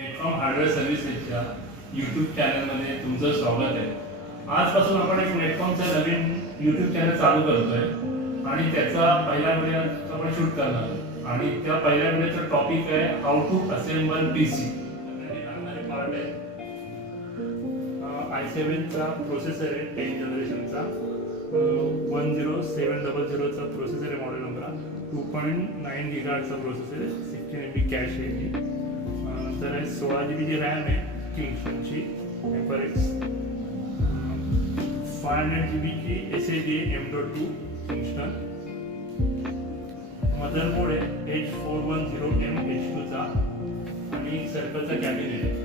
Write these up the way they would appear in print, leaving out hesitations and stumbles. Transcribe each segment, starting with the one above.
Netcom hardware सर्व्हिसेसच्या YouTube चॅनलमध्ये तुमचं स्वागत आहे. आजपासून आपण एक नेटकॉमचं नवीन यूट्यूब चॅनल चालू करतोय आणि त्याचा पहिला व्हिडिओ आपण शूट करणार आहोत. आणि त्या पहिल्या व्हिडिओचा टॉपिक आहे हाऊ टू असेंबल पीसी. लागणारे पार्ट आहे i7चा प्रोसेसर आहे 10 जनरेशनचा, 10700चा प्रोसेसर आहे, मॉडेल नंबर 2.9 GHz प्रोसेसर आहे, 16 MB कॅश आहे. नंतर आहे 16 GB ची रॅम आहे किंगस्टनची HyperX, 500 GB ची SSD आहे M.2 किंगस्टन. मदरबोर्ड आहे H410M H2चा आणि सर्कलचा कॅबिनेट आहे.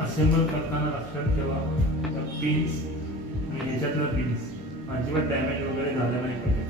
असेंबल करताना लक्षात ठेवा त्या पिन्स आणि ह्याच्यातलं पिन्स अजिबात डॅमेज वगैरे झालं नाही पाहिजे.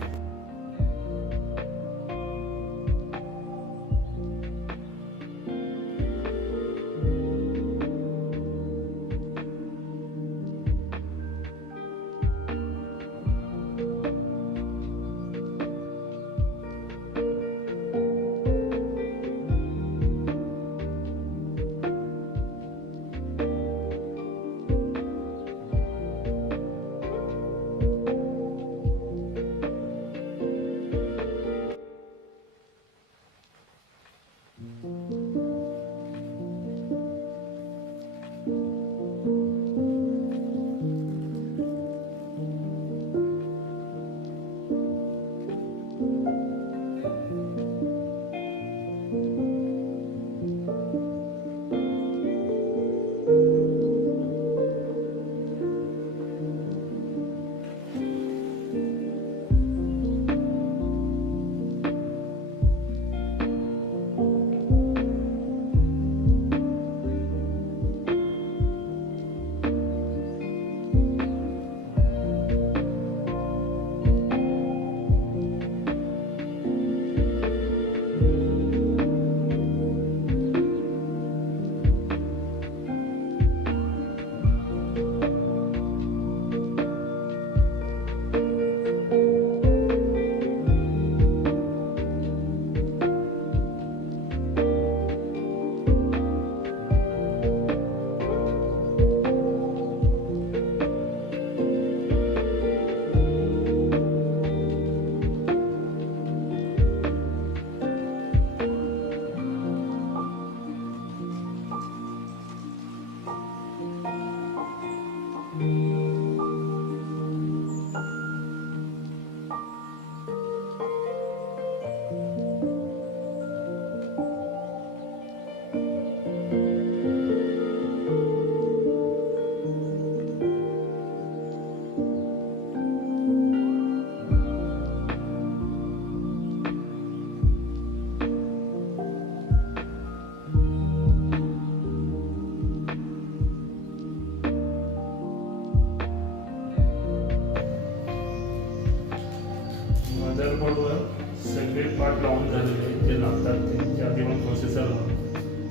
मदरबोर्डवर सगळे पार्ट लावून झालेले जे लागतात ते आधी मग प्रोसेसर लावून,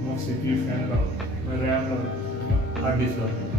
मग CPU फॅन लावून, मग रॅम लावून, मग हार्ड डिस्क लावून.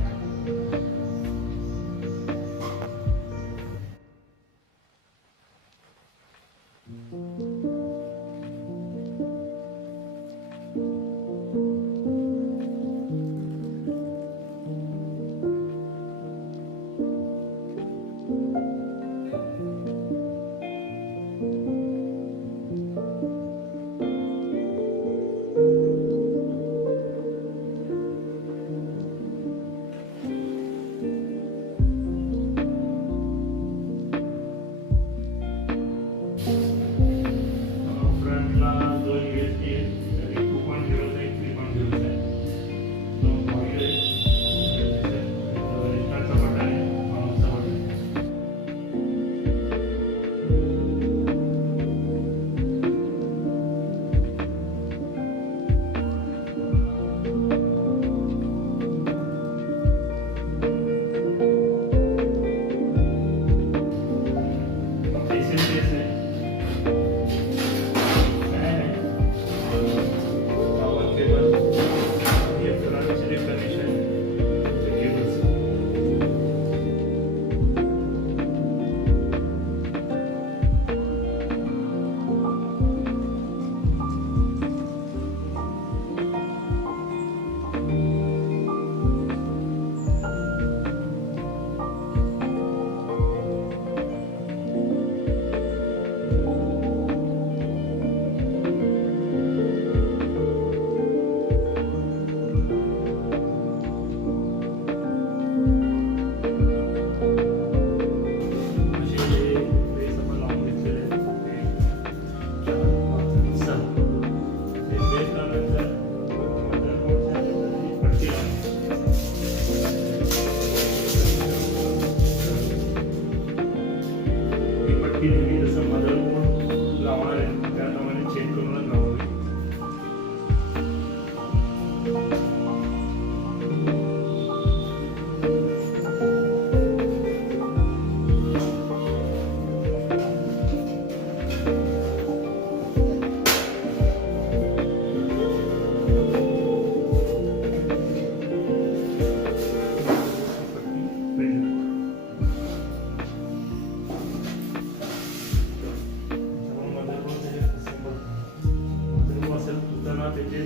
म्हणजे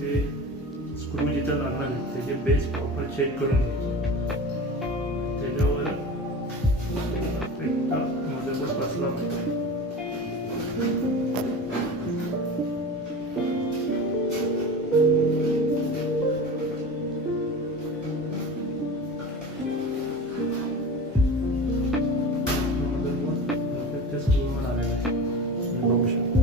जे स्क्रू जिथं लागणार आहे त्याचे बेस प्रॉपर चेक करून घ्यायचे. त्याच्यावर मदरबोर्ड बसला पाहिजे. स्क्रूवर आलेला आहे, तुम्ही बघू शकता.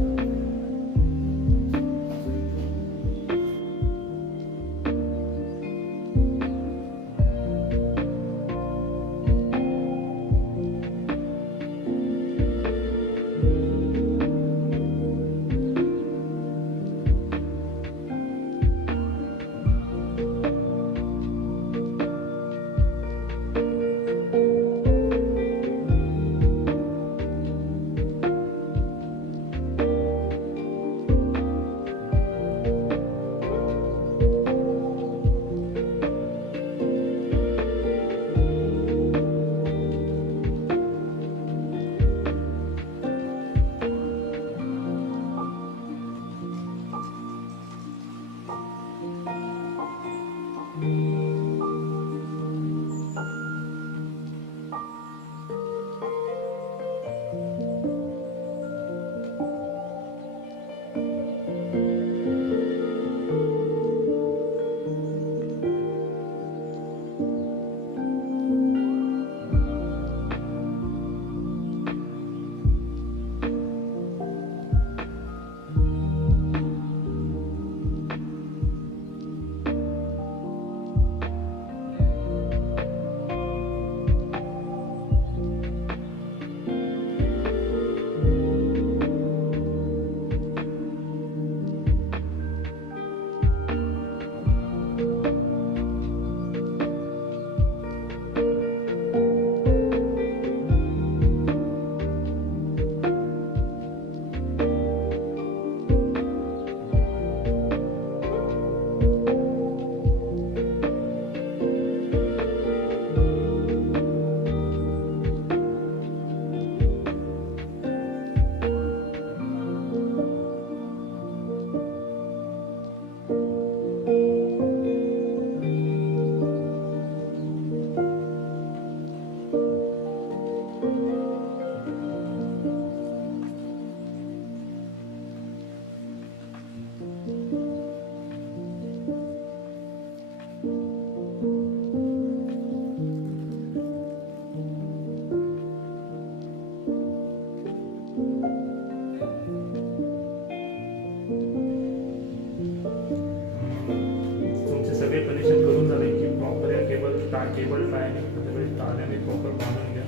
सगळे कनेक्शन करून झाले की प्रॉपर या केबल टायने ताऱ्याने प्रॉपर बांधून घ्या,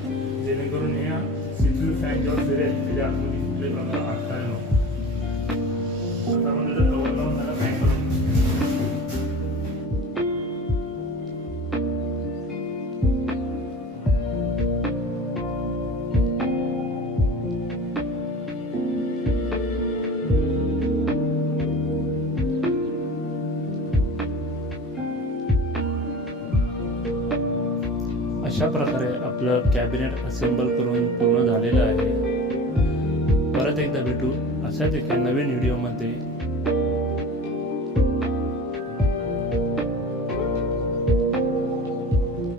जेणेकरून ह्या सिल्वर फॅन जेव्हा फिरेल त्याच्या आतमध्ये कुठले प्रकार अडथळे नको. आता आपण त्याचा कवर लावून त्याला फॅन करून अशा प्रकारे आपलं कॅबिनेट असेंबल करून पूर्ण झालेलं आहे. परत एकदा भेटू अशाच एका नवीन व्हिडिओमध्ये.